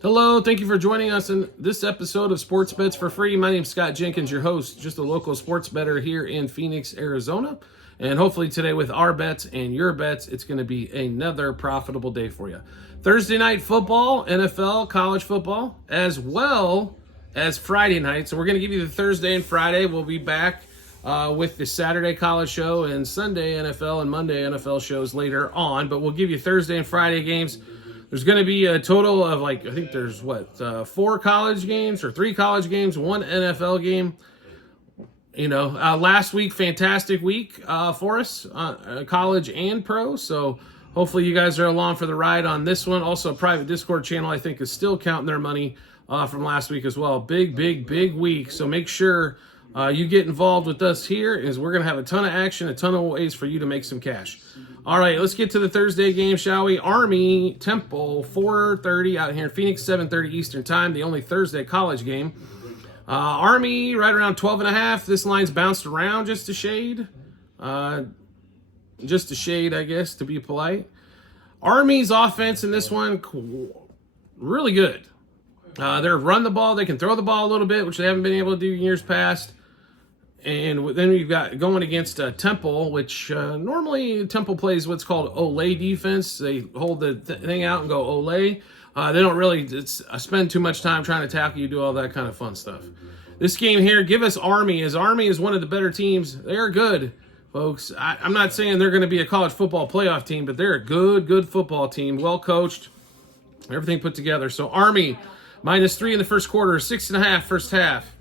Hello, thank you for joining us in this episode of Sports Bets for Free. My name is Scott Jenkins, your host, just a local sports bettor here in Phoenix, Arizona. And hopefully today with our bets and your bets, it's going to be another profitable day for you. Thursday night football, NFL, college football, as well as Friday night. So we're going to give you the Thursday and Friday. We'll be back with the Saturday college show and Sunday NFL and Monday NFL shows later on. But we'll give you Thursday and Friday games. There's going to be a total of I think there's 4 college games or 3 college games, 1 NFL game. Last week, fantastic week for us, college and pro. So hopefully you guys are along for the ride on this one. Also, a private Discord channel, I think, is still counting their money from last week as well. Big week. So make sure you get involved with us here, as we're going to have a ton of action, a ton of ways for you to make some cash. All right, let's get to the Thursday game, shall we? Army, Temple, 4:30 out here in Phoenix, 7:30 Eastern Time, the only Thursday college game. Army right around 12.5. This line's bounced around just a shade. I guess, to be polite. Army's offense in this one, really good. They're run the ball. They can throw the ball a little bit, which they haven't been able to do in years past. And then we've got going against Temple, which normally Temple plays what's called Olay defense. They hold the thing out and go Olay. They don't really spend too much time trying to tackle you, do all that kind of fun stuff. This game here, give us Army, as Army is one of the better teams. They are good, folks. I'm not saying they're going to be a college football playoff team, but they're a good football team, well coached, everything put together. So Army, -3 in the first quarter, 6.5 first half.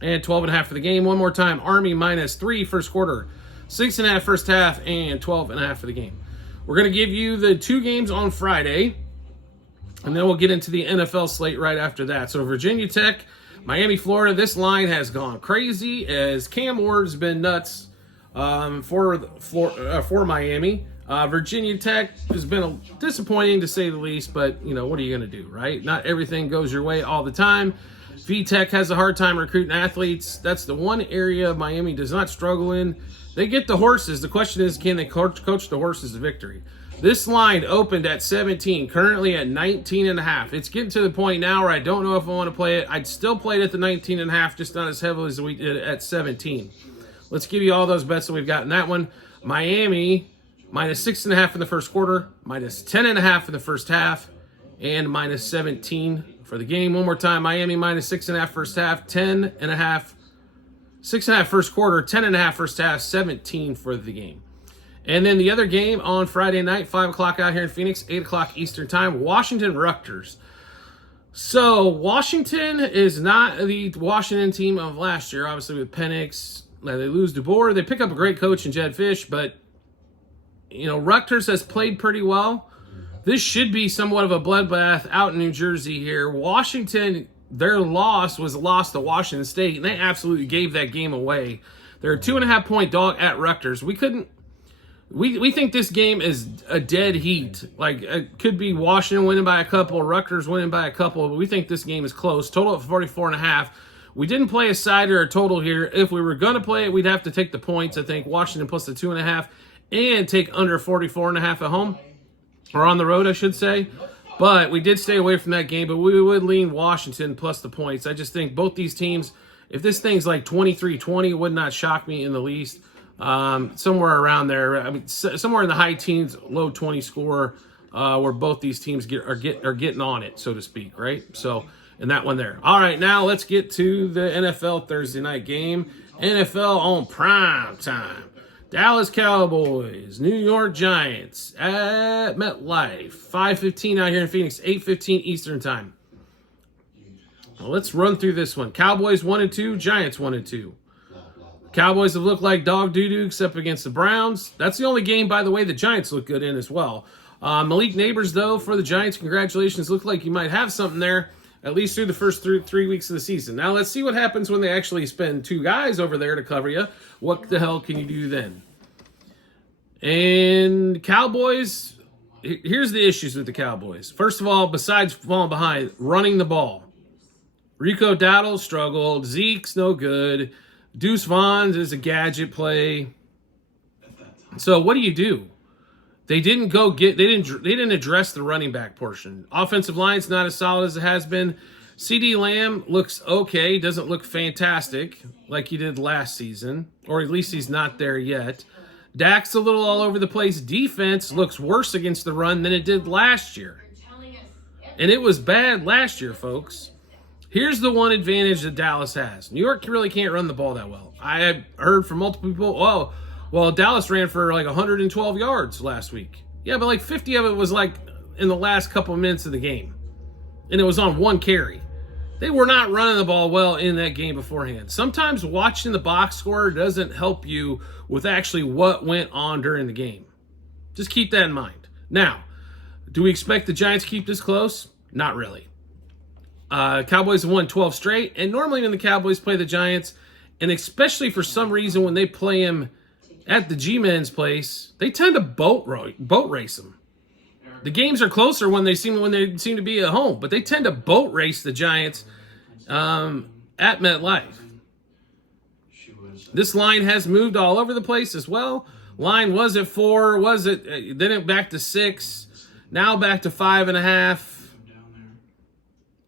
And 12.5 for the game. One more time. Army -3 first quarter, 6.5 first half, and 12.5 for the game. We're going to give you the 2 games on Friday, and then we'll get into the NFL slate right after that. So Virginia Tech, Miami, Florida. This line has gone crazy as Cam Ward's been nuts for Miami. Virginia Tech has been disappointing to say the least, but what are you going to do, right? Not everything goes your way all the time. VTech has a hard time recruiting athletes. That's the one area Miami does not struggle in. They get the horses. The question is, can they coach the horses to victory? This line opened at 17, currently at 19.5. It's getting to the point now where I don't know if I want to play it. I'd still play it at the 19.5, just not as heavily as we did at 17. Let's give you all those bets that we've got in that one. Miami, -6.5 in the first quarter, -10.5 in the first half, and -17 for the game. One more time. Miami -6.5 first half, 10.5, 6.5 first quarter, 10.5 first half, 17 for the game. And then the other game on Friday night, 5 o'clock out here in Phoenix, 8 o'clock Eastern Time, Washington Rutgers. So Washington is not the Washington team of last year, obviously with Penix. Now they lose DeBoer. They pick up a great coach in Jedd Fisch, but Rutgers has played pretty well. This should be somewhat of a bloodbath out in New Jersey here. Washington, their loss was a loss to Washington State, and they absolutely gave that game away. They're a 2.5-point dog at Rutgers. We think this game is a dead heat. It could be Washington winning by a couple, Rutgers winning by a couple, but we think this game is close. Total of 44.5. We didn't play a side or a total here. If we were going to play it, we'd have to take the points. I think Washington plus the 2.5 and take under 44.5 at home. Or on the road, I should say. But we did stay away from that game, but we would lean Washington plus the points. I just think both these teams, if this thing's like 23-20, it would not shock me in the least. Somewhere around there. I mean, somewhere in the high teens, low 20 score, where both these teams are getting on it, so to speak, right? So, in that one there. All right, now let's get to the NFL Thursday night game. NFL on prime time. Dallas Cowboys, New York Giants at MetLife. 5:15 out here in Phoenix, 8:15 Eastern Time. Well, let's run through this one. Cowboys 1-2, Giants 1-2. Cowboys have looked like dog doo-doo except against the Browns. That's the only game, by the way, the Giants look good in as well. Malik Neighbors, though, for the Giants, congratulations. Look like you might have something there, at least through the first 3 weeks of the season. Now, let's see what happens when they actually spend 2 guys over there to cover you. What the hell can you do then? And Cowboys, here's the issues with the Cowboys. First of all, besides falling behind, running the ball. Rico Dowdle struggled. Zeke's no good. Deuce Vaughn is a gadget play. So what do you do? They didn't address the running back portion. Offensive line's not as solid as it has been. CeeDee Lamb looks okay, doesn't look fantastic like he did last season, or at least he's not there yet. Dak's a little all over the place. Defense looks worse against the run than it did last year. And it was bad last year, folks. Here's the one advantage that Dallas has. New York really can't run the ball that well. I have heard from multiple people, oh, well, Dallas ran for like 112 yards last week. Yeah, but like 50 of it was like in the last couple of minutes of the game. And it was on one carry. They were not running the ball well in that game beforehand. Sometimes watching the box score doesn't help you with actually what went on during the game. Just keep that in mind. Now, do we expect the Giants to keep this close? Not really. Cowboys have won 12 straight, and normally when the Cowboys play the Giants, and especially for some reason when they play them at the G-Men's place, they tend to boat race them. The games are closer when they seem to be at home, but they tend to boat race the Giants at MetLife. This line has moved all over the place as well. Line was at 4, then it back to 6, now back to 5.5.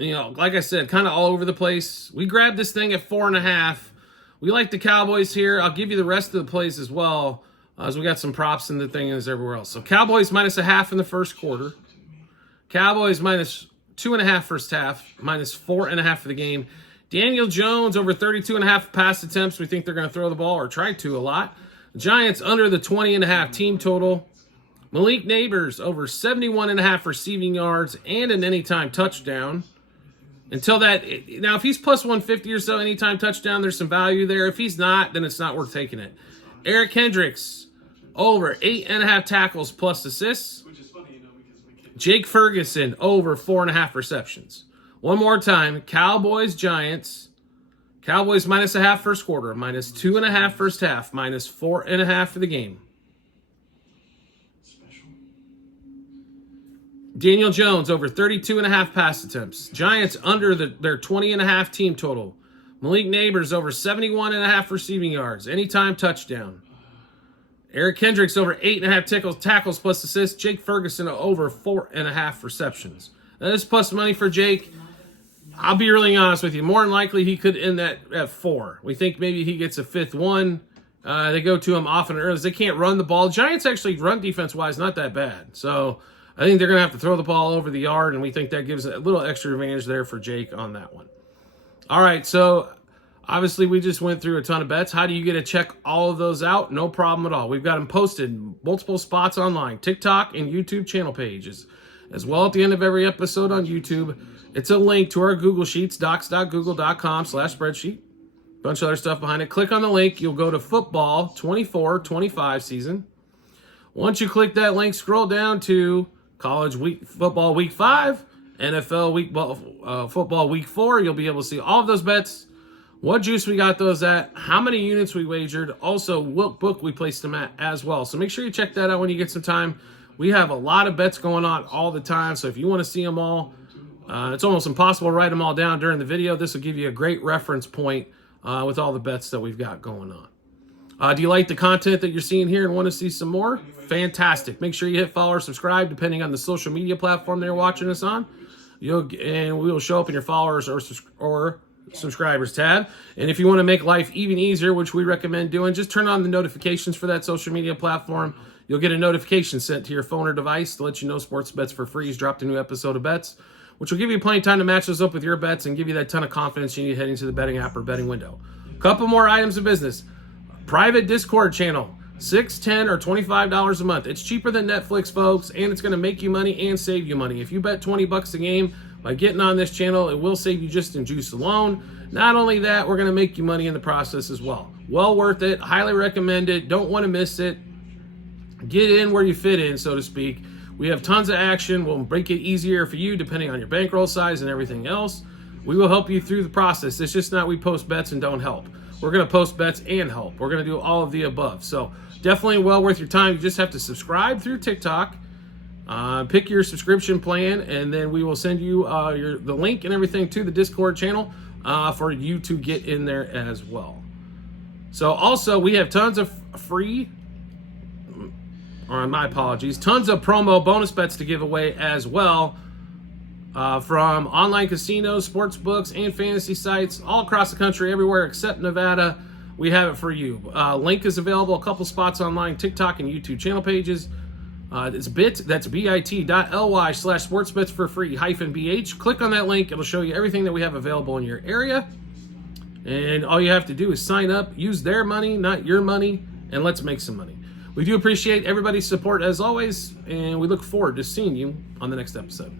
You know, like I said, kind of all over the place. We grabbed this thing at 4.5. We like the Cowboys here. I'll give you the rest of the plays as well, as we got some props in the thing as everywhere else. So Cowboys -0.5 in the first quarter. Cowboys -2.5 first half, -4.5 for the game. Daniel Jones over 32.5 pass attempts. We think they're going to throw the ball or try to a lot. Giants under the 20.5 team total. Malik Neighbors over 71.5 receiving yards and an anytime touchdown. Until that, now if he's plus 150 or so anytime touchdown, there's some value there. If he's not, then it's not worth taking it. Eric Kendricks over 8.5 tackles plus assists. Jake Ferguson over 4.5 receptions. One more time, Cowboys, Giants. Cowboys -0.5 first quarter, -2.5 first half, -4.5 for the game. Daniel Jones over 32.5 pass attempts. Giants under their 20.5 team total. Malik Neighbors over 71.5 receiving yards. Anytime touchdown. Eric Kendricks over 8.5 tackles plus assists. Jake Ferguson over 4.5 receptions. That is plus money for Jake. I'll be really honest with you. More than likely, he could end that at 4. We think maybe he gets a 5th one. They go to him often early. They can't run the ball. Giants actually run defense-wise not that bad. So I think they're going to have to throw the ball over the yard, and we think that gives a little extra advantage there for Jake on that one. All right, so obviously we just went through a ton of bets. How do you get to check all of those out? No problem at all. We've got them posted multiple spots online, TikTok and YouTube channel pages. As well, at the end of every episode on YouTube, it's a link to our Google Sheets, docs.google.com/spreadsheet. Bunch of other stuff behind it. Click on the link. You'll go to football 24-25 season. Once you click that link, scroll down to college football week 5, NFL football week 4. You'll be able to see all of those bets, what juice we got those at, how many units we wagered, also what book we placed them at as well. So make sure you check that out when you get some time. We have a lot of bets going on all the time, so if you want to see them all, it's almost impossible to write them all down during the video. This will give you a great reference point with all the bets that we've got going on. Do you like the content that you're seeing here and want to see some more? Fantastic. Make sure you hit follow or subscribe depending on the social media platform they're watching us on. And we will show up in your followers or subscribers tab. And if you want to make life even easier, which we recommend doing, just turn on the notifications for that social media platform. You'll get a notification sent to your phone or device to let you know Sports Bets for Free has dropped a new episode of bets, which will give you plenty of time to match those up with your bets and give you that ton of confidence you need heading to the betting app or betting window. Couple more items of business. Private Discord channel, $6, $10, or $25 a month. It's cheaper than Netflix, folks, and it's going to make you money and save you money. If you bet $20 a game by getting on this channel, it will save you just in juice alone. Not only that, we're going to make you money in the process as well. Well worth it. Highly recommend it. Don't want to miss it. Get in where you fit in, so to speak. We have tons of action. We'll make it easier for you depending on your bankroll size and everything else. We will help you through the process. It's just not we post bets and don't help. We're going to post bets and help. We're going to do all of the above. So definitely well worth your time. You just have to subscribe through TikTok. Pick your subscription plan, and then we will send you the link and everything to the Discord channel for you to get in there as well. So also, we have tons of free or my apologies, tons of promo bonus bets to give away as well. From online casinos, sports books, and fantasy sites all across the country, everywhere except Nevada, we have it for you. Link is available, a couple spots online, TikTok and YouTube channel pages. It's bit.ly/sportsbets for free -bh. Click on that link. It'll show you everything that we have available in your area. And all you have to do is sign up, use their money, not your money, and let's make some money. We do appreciate everybody's support as always, and we look forward to seeing you on the next episode.